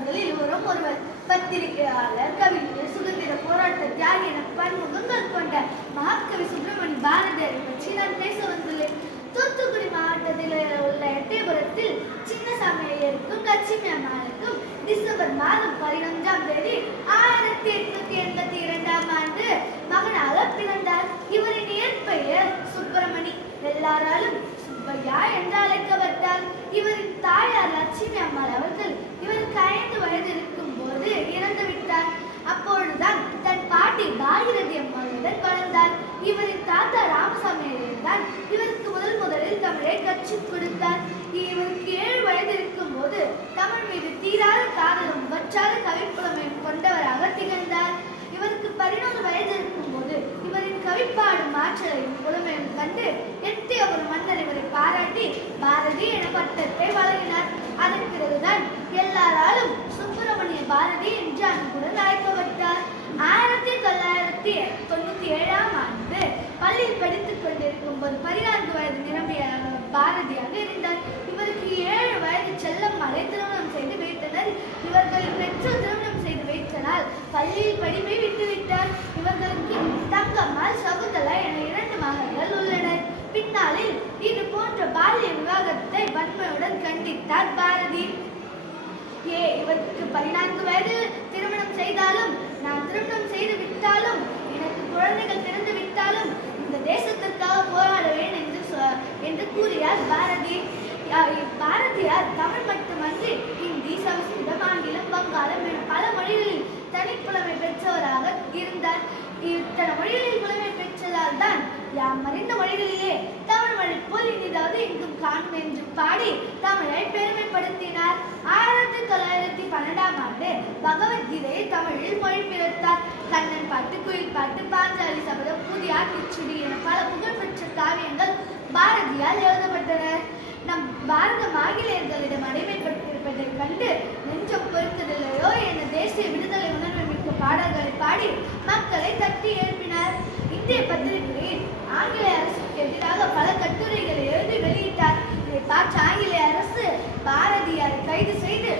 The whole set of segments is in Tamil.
அவர்களில் ஒருவர். பத்திரிகையாளர், கவிஞர், சுதந்திர போராட்ட தியாகி என பன்முகங்கள் கொண்ட மகாகவி சுப்பிரமணிய பாரதியாரை பற்றி நான் பேச வந்துள்ளேன். தூத்துக்குடி மாவட்டத்தில் உள்ள எட்டயபுரத்தில் சின்னசாமி ஐயருக்கும் லட்சுமி அம்மாளுக்கும் டிசம்பர் மாதம் 15ஆம் தேதி 1882ஆம் ஆண்டு மகனாக பிறந்தார். இவரின் இயற்பெயர் சுப்பிரமணி. எல்லாராலும் சுப்பையா என்று அழைக்கப்பட்டார். இவரின் தாயார் லட்சுமி அம்மாள் அவர்கள் இவருக்கு 5 வயது இருக்கும் போது இறந்து விட்டார். அப்பொழுதுதான் தன் பாட்டி பாகிரதி அம்மாளுடன் வளர்ந்தார். இவரின் தாத்தா ராமசாமி ஐயர் தான் இவருக்கு முதலில் தமிழை கற்றுக் கொடுத்தார். இவருக்கு 7 வயது இருக்கும் போது தமிழ் மீது தீராத காதலும் வற்றாத கவிப்புலமையும் கொண்டவராக திகழ்ந்தார். இவருக்கு 11 வயது இருக்கும் போது இவரின் கவிப்பாடும் ஆற்றலையும் புலமையும் கண்டு எட்டயபுரம் மன்னர் இவரை பாராட்டி பாரதி என பட்டத்தை வழங்கினார். அதன் பிறகுதான் எல்லாராலும் சுப்பிரமணிய பாரதி என்று அன்புடன் அழைக்கப்பட்டார். 1997ஆம் ஆண்டு பள்ளியில் படித்துக் கொண்டிருக்கும் போது 14 வயது நிரம்பிய பாரதியாக இருந்தார். இவருக்கு 7 வயது செல்லம்மாளை திருமணம் செய்து வைத்தனர். இவர்களின் பெற்றோர் திருமணம் செய்து வைத்தனால் பள்ளியில் படிப்பை விட்டுவிட்டார். இவர்களுக்கு தங்கம்மாள், சகுந்தலா என 2 மகள்கள் உள்ளனர். பின்னாளில் இது போன்ற பால்ய விவாகத்தை வன்மையுடன் கண்டித்தார் பாரதி. இவருக்கு 14 வயது திருமணம் செய்தாலும், நான் திருமணம் செய்து விட்டாலும், எனக்கு குழந்தைகள் பிறந்து விட்டாலும் இந்த தேசத்திற்காக போராடுவேன் என்று கூறியார் பாரதி. பாரதியார் தமிழ் மட்டுமன்றி ஹிந்தி, சமஸ்கிருதம், ஆங்கிலம், வங்காளம் என பல மொழிகளில் தனிப்புலமை பெற்றவராக இருந்தார். இத்தனை மொழிகளில் புலமை பெற்றதால் தான் யாம் அறிந்த மொழிகளிலே தமிழ் மொழி போல் இனிதாவது எங்கும் காணும் என்று பாடி தமிழை பெருமைப்படுத்தினார். 1912ஆம் ஆண்டு பகவத்கீதையை தமிழில் மொழிபெயர்த்தார். கண்ணன் பாட்டு, குயில் பாட்டு, பாஞ்சாலி சபதம், புதிய ஆத்திச்சுடி என பல புகழ்பெற்ற காவியங்கள் பாரதியால் எழுதப்பட்டன. நம் பாரதம் ஆங்கிலேயர்களிடம் அடிமைப்பட்டிருப்பதைக் கண்டு நெஞ்சம் பொறுத்ததில்லையோ என தேசிய விடுதலை உணர்வு மிக்க பாடல்களை பாடி மக்களை தட்டி எழுப்பினார். இந்திய பத்திரிகையில் ஆங்கிலேய அரசுக்கு எதிராக பல கட்டுரைகளை எழுதி வெளியிட்டார். இதை பார்த்த ஆங்கிலேய அரசு பாரதியாரை கைது செய்து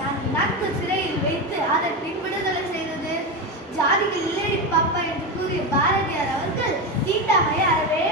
4 நாட்கள் சிறையில் வைத்து அதன் பின் விடுதலை செய்தது. ஜாதிகள் இல்லையடி பாப்பா என்று கூறிய பாரதியார் அவர்கள் தீண்டாமையை அறவே